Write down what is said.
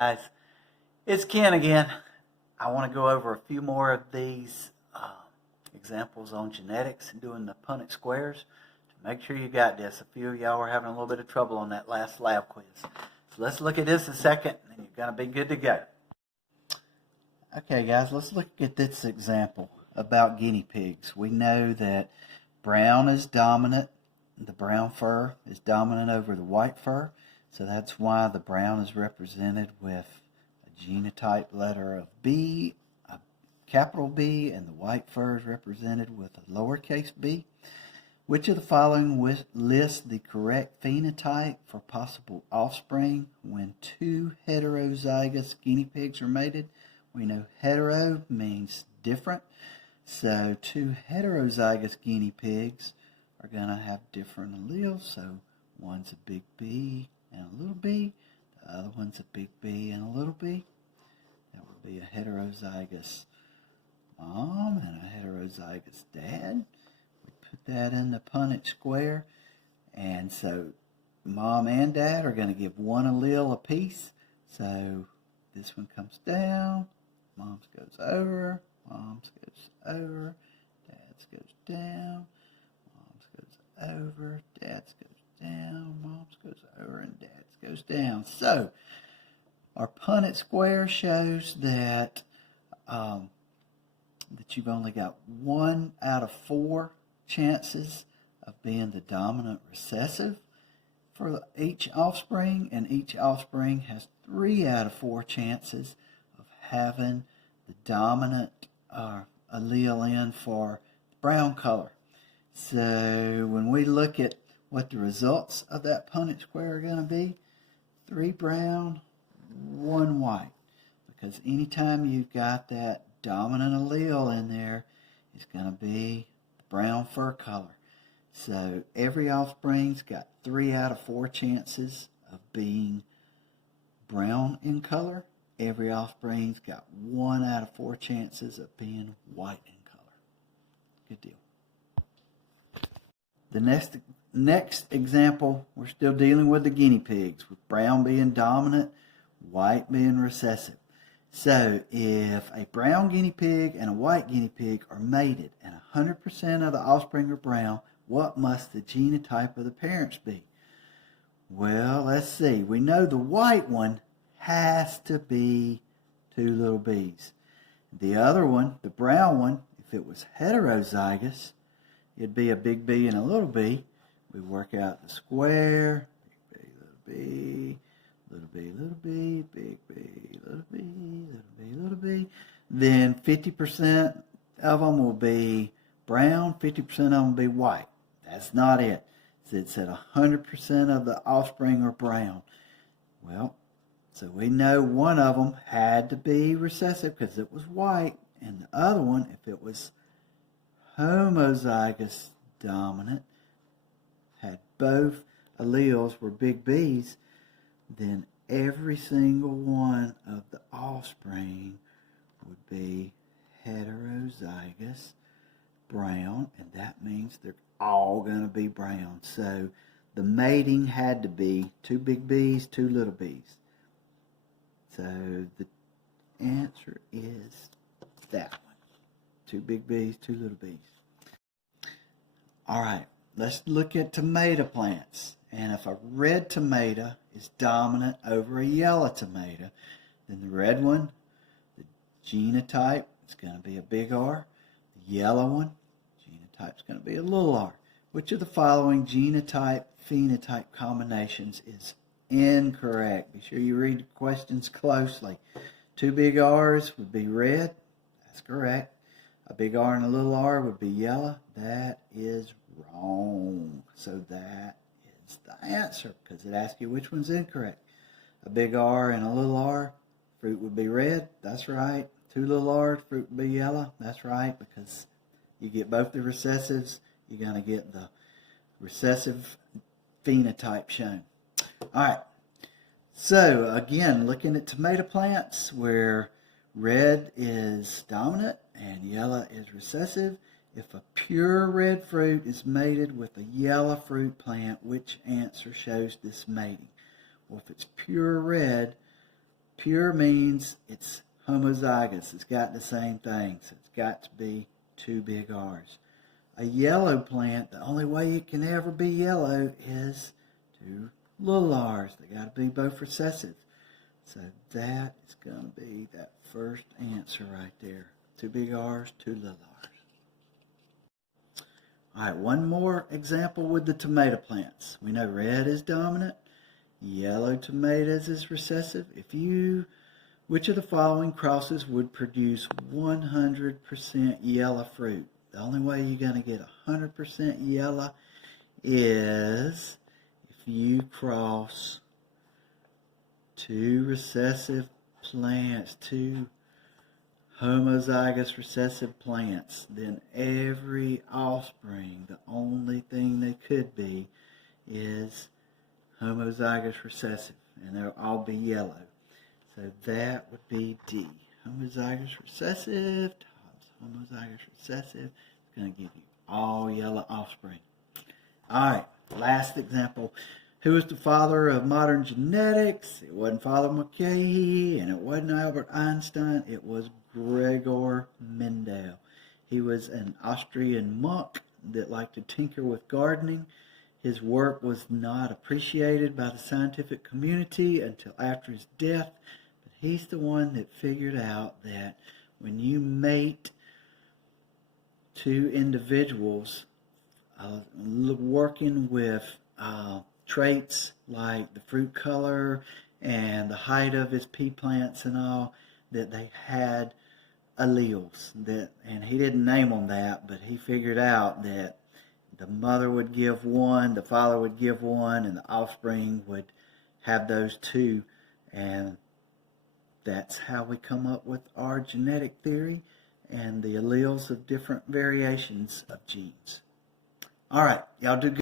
Guys, it's Ken again. I want to go over a few more of these examples on genetics and doing the Punnett squares. To make sure you got this, a few of y'all were having a little bit of trouble on that last lab quiz. So let's look at this a second and you're going to be good to go. Okay guys, let's look at this example about guinea pigs. We know that brown is dominant. The brown fur is dominant over the white fur. So that's why the brown is represented with a genotype letter of B, a capital B, and the white fur is represented with a lowercase b. Which of the following lists the correct phenotype for possible offspring when two heterozygous guinea pigs are mated? We know hetero means different. So two heterozygous guinea pigs are going to have different alleles. So one's a big B and a little b. The other one's a big B and a little b. That would be a heterozygous mom and a heterozygous dad. We put that in the Punnett square. And so mom and dad are going to give one allele apiece. So this one comes down, mom's goes over, dad's goes down, mom's goes over, dad's goes down, mom's goes over, and dad's goes down. So our Punnett square shows that that you've only got 1 out of 4 chances of being the dominant recessive for each offspring, and each offspring has 3 out of 4 chances of having the dominant allele in for brown color. So when we look at what the results of that Punnett square are going to be, 3 brown, 1 white. Because anytime you've got that dominant allele in there, it's going to be brown fur color. So every offspring's got 3 out of 4 chances of being brown in color. Every offspring's got 1 out of 4 chances of being white in color. Good deal. The next example, we're still dealing with the guinea pigs, with brown being dominant, white being recessive. So if a brown guinea pig and a white guinea pig are mated and 100% of the offspring are brown, what must the genotype of the parents be? Well, let's see. We know the white one has to be 2 little b's. The other one, the brown one, if it was heterozygous, it'd be a big B and a little b. We work out the square, big B, little b, little b, big B, little b, little b, little b. Then 50% of them will be brown, 50% of them will be white. That's not it. It said 100% of the offspring are brown. Well, so we know one of them had to be recessive because it was white, and the other one, if it was homozygous dominant, had both alleles were big B's, then every single one of the offspring would be heterozygous brown, and that means they're all going to be brown. So the mating had to be 2 big B's, 2 little b's. So the answer is that one. 2 big B's, 2 little b's. All right, let's look at tomato plants. And if a red tomato is dominant over a yellow tomato, then the red one, the genotype, is going to be a big R. The yellow one, genotype is going to be a little r. Which of the following genotype-phenotype combinations is incorrect? Be sure you read the questions closely. 2 big R's would be red. That's correct. A big R and a little r would be yellow. That is wrong. So that is the answer because it asks you which one's incorrect. A big R and a little r, fruit would be red. That's right. 2 little r's, fruit would be yellow. That's right, because you get both the recessives, you're going to get the recessive phenotype shown. All right. So again, looking at tomato plants where red is dominant and yellow is recessive, if a pure red fruit is mated with a yellow fruit plant, which answer shows this mating? Well, if it's pure red Pure means it's homozygous. It's got the same thing. So it's got to be two big R's. A yellow plant, the only way it can ever be yellow is two little R's. They got to be both recessive. So that is going to be that first answer right there. Two big R's, two little R's. All right, one more example with the tomato plants. We know red is dominant, yellow tomatoes is recessive. Which of the following crosses would produce 100% yellow fruit? The only way you're going to get 100% yellow is if you cross two recessive plants, two homozygous recessive plants. Then every offspring, the only thing they could be is homozygous recessive, and they'll all be yellow. So that would be D. Homozygous recessive times homozygous recessive is going to give you all yellow offspring. All right, last example. Who was the father of modern genetics? It wasn't Father Mulcahy, and it wasn't Albert Einstein. It was Gregor Mendel. He was an Austrian monk that liked to tinker with gardening. His work was not appreciated by the scientific community until after his death. But he's the one that figured out that when you mate two individuals working with traits like the fruit color and the height of his pea plants and all, that they had alleles, and he didn't name them that, but he figured out that the mother would give one, the father would give one, and the offspring would have those two, and that's how we come up with our genetic theory and the alleles of different variations of genes. All right, y'all do good.